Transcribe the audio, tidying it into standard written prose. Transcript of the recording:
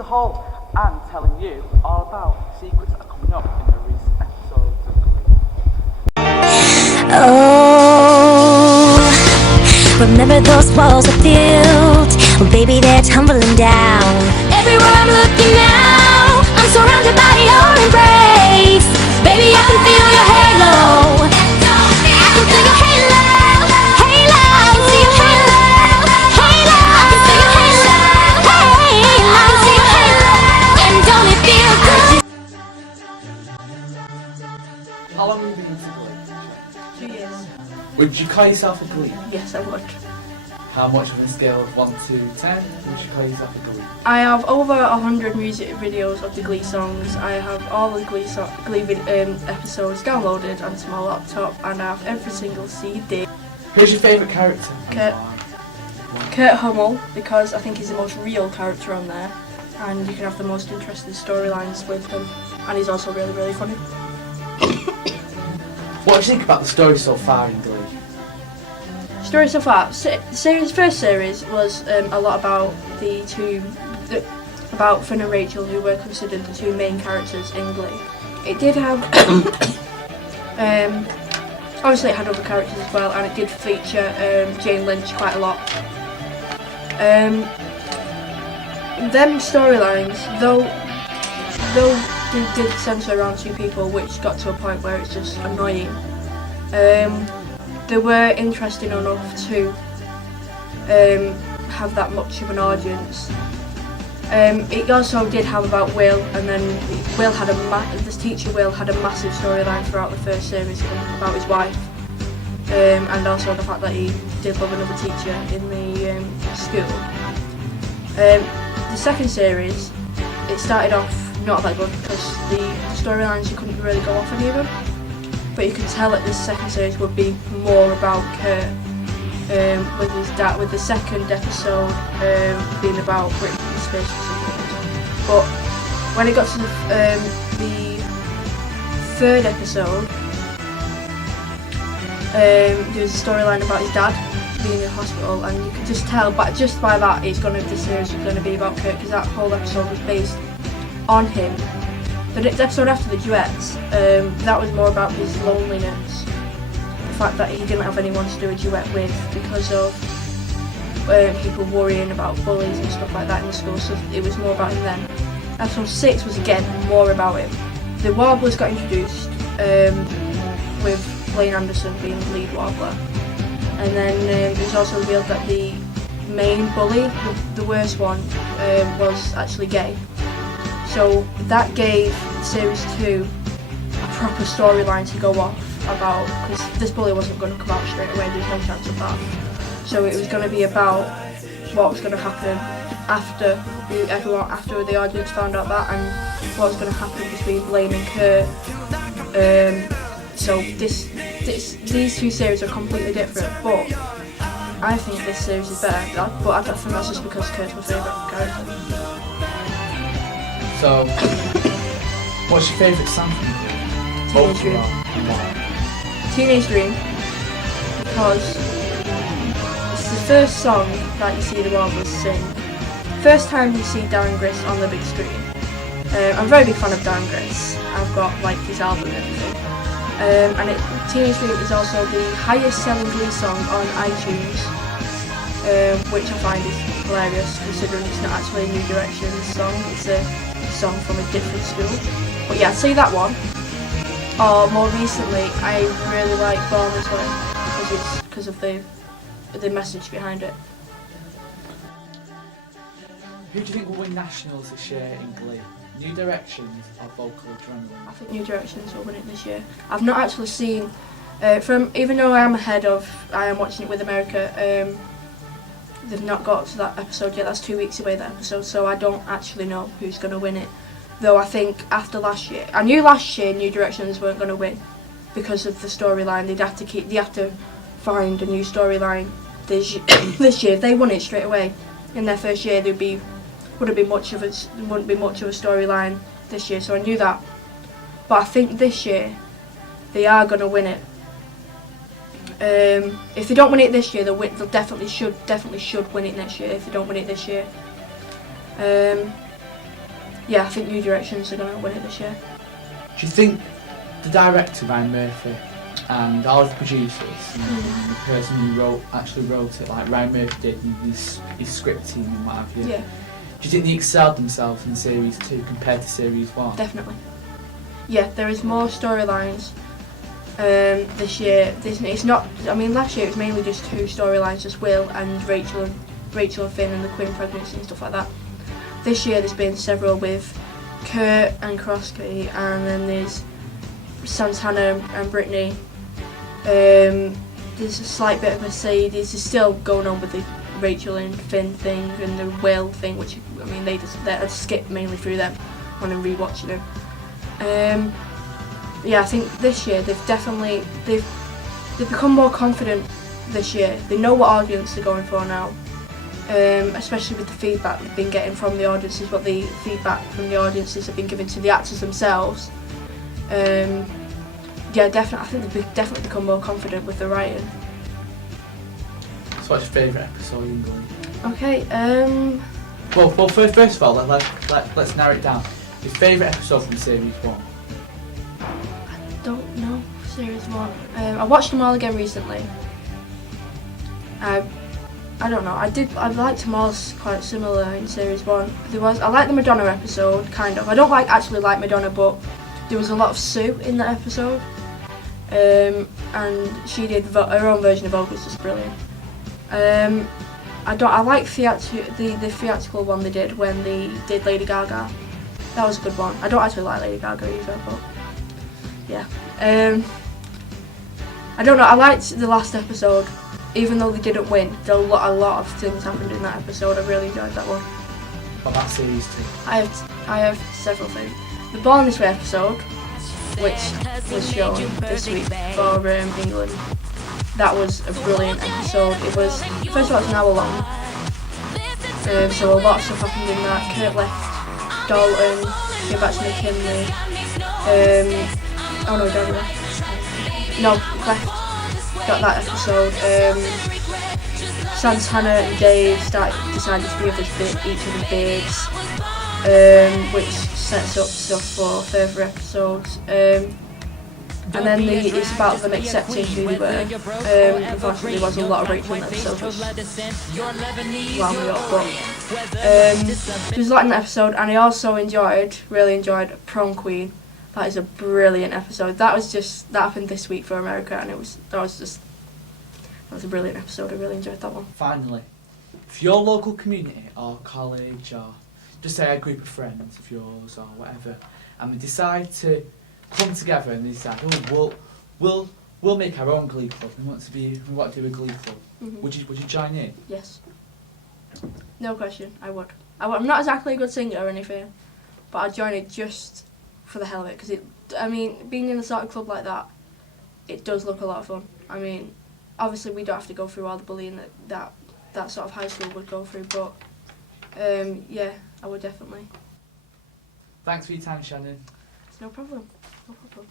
a whole and telling you all about secrets that are coming up in the recent episodes of Glee. Oh, remember those walls are built? Well, baby, they're tumbling down. Everywhere I'm looking now, I'm surrounded by your embrace. Baby, I can feel your halo. I can feel your halo. Halo, I can see your halo. Halo, I can feel your halo. Hey, I can see your halo. And don't it feel good? How long have you been into Glee? 2 years. Would you call yourself a Glee? Yes, I would. How much on a scale of 1 to 10 would you call yourself a Glee? I have over 100 music videos of the Glee songs. I have all the Glee episodes downloaded onto my laptop, and I have every single CD. Who's your favourite character? Kurt Hummel, because I think he's the most real character on there, and you can have the most interesting storylines with him, and he's also really, really funny. What do you think about the story so far in Glee? Story so far. First series was a lot about about Finn and Rachel, who were considered the two main characters in Glee. It did have, obviously it had other characters as well, and it did feature Jane Lynch quite a lot. Them storylines, though they did centre around two people, which got to a point where it's just annoying. They were interesting enough to have that much of an audience. It also did have about Will, and then Will had this teacher Will had a massive storyline throughout the first series about his wife, and also the fact that he did love another teacher in the school. The second series, it started off not that good because the storylines, you couldn't really go off any of them. But you could tell that this second series would be more about Kurt with his dad, with the second episode being about Britney Spears. But when it got to the third episode, there was a storyline about his dad being in hospital, and you could just tell, but just by that, this series was going to be about Kurt, because that whole episode was based on him. The next episode after the duets, that was more about his loneliness. The fact that he didn't have anyone to do a duet with because of people worrying about bullies and stuff like that in the school, so it was more about him then. Episode 6 was again more about him. The Warblers got introduced with Blaine Anderson being the lead Warbler. And then it was also revealed that the main bully, the worst one, was actually gay. So that gave Series 2 a proper storyline to go off about, because this bully wasn't going to come out straight away, there's no chance of that. So it was going to be about what was going to happen after the audience found out that, and what was going to happen between Blaine and Kurt. So these two series are completely different, but I think this series is better. But I think that's just because Kurt's my favourite character. So, what's your favourite song from Glee? Teenage Dream. Teenage Dream, because it's the first song that you see the Warblers sing. First time you see Darren Criss on the big screen. I'm a very big fan of Darren Criss. I've got his album and everything. And Teenage Dream is also the highest selling Glee song on iTunes, which I find is hilarious considering it's not actually a New Directions song, it's a song from a different school. But yeah, I'd say that one. Or more recently, I really like Born This Way because of the message behind it. Who do you think will win nationals this year in Glee? New Directions or Vocal Adrenaline? I think New Directions will win it this year. I've not actually seen, even though I am watching it with America, they've not got to that episode yet. That's 2 weeks away, that episode, so I don't actually know who's going to win it. Though I think after last year, I knew last year New Directions weren't going to win because of the storyline. They'd have to find a new storyline this year. If they won it straight away in their first year, there wouldn't be much of a storyline this year. So I knew that. But I think this year they are going to win it. If they don't win it this year, they'll definitely should win it next year. If they don't win it this year. yeah, I think New Directions are going to win it this year. Do you think the director, Ryan Murphy, and all of the producers, and the person who actually wrote it, like Ryan Murphy did, and his script team and what have you, Yeah, do you think they excelled themselves in Series 2 compared to Series 1? definitely. Yeah, there is more storylines this year. It's not. I mean, last year it was mainly just 2 storylines, just Will and Rachel and Finn and the Quinn pregnancy and stuff like that. This year there's been several with Kurt and Krosky, and then there's Santana and Brittany. There's a slight bit of Mercedes. It's still going on with the Rachel and Finn thing and the Will thing, which I mean they skip mainly through them when I'm rewatching them. Yeah, I think this year they've become more confident this year. They know what audience they're going for now, especially with the feedback they've been getting from the audiences, what the feedback from the audiences have been given to the actors themselves. Yeah, definitely. I think they've definitely become more confident with the writing. So what's your favourite episode in Glee? Okay. Well, first of all, let's narrow it down. Your favourite episode from Series 1? I don't know. Series 1. I watched them all again recently. I don't know. I liked them all quite similar in Series 1. I like the Madonna episode, kind of. I don't actually like Madonna, but there was a lot of Sue in that episode. And she did her own version of Vogue, was just brilliant. I like the theatrical one they did when they did Lady Gaga. That was a good one. I don't actually like Lady Gaga either, but yeah. I don't know. I liked the last episode, even though they didn't win. A lot of things happened in that episode. I really enjoyed that one. What about Series 2? I have several things. The Born This Way episode, which was shown this week for England. That was a brilliant episode. It was, first of all, it's an hour long, so a lot of stuff happened in that. Kurt left Dalton, came back to McKinley. Oh no, Dalton left. No, left. Got that episode. Santana and Dave decided to be with each other's babes, which sets up stuff for further episodes. And then it's about them accepting who they were. Unfortunately, there was a lot of Rachel in that episode, which wound me up. But there was a lot in that episode, and I also really enjoyed Prom Queen. That is a brilliant episode. That happened this week for America, and that was a brilliant episode. I really enjoyed that one. Finally, if your local community or college or just say a group of friends of yours or whatever, and they decide to come together and they decide, we'll make our own Glee club. We want to do a Glee club. Mm-hmm. Would you join in? Yes. No question. I would. I'm not exactly a good singer or anything, but I'd join it just for the hell of it, because being in a sort of club like that, it does look a lot of fun. I mean, obviously we don't have to go through all the bullying that sort of high school would go through, but yeah, I would definitely. Thanks for your time, Shannon. It's no problem. No problem.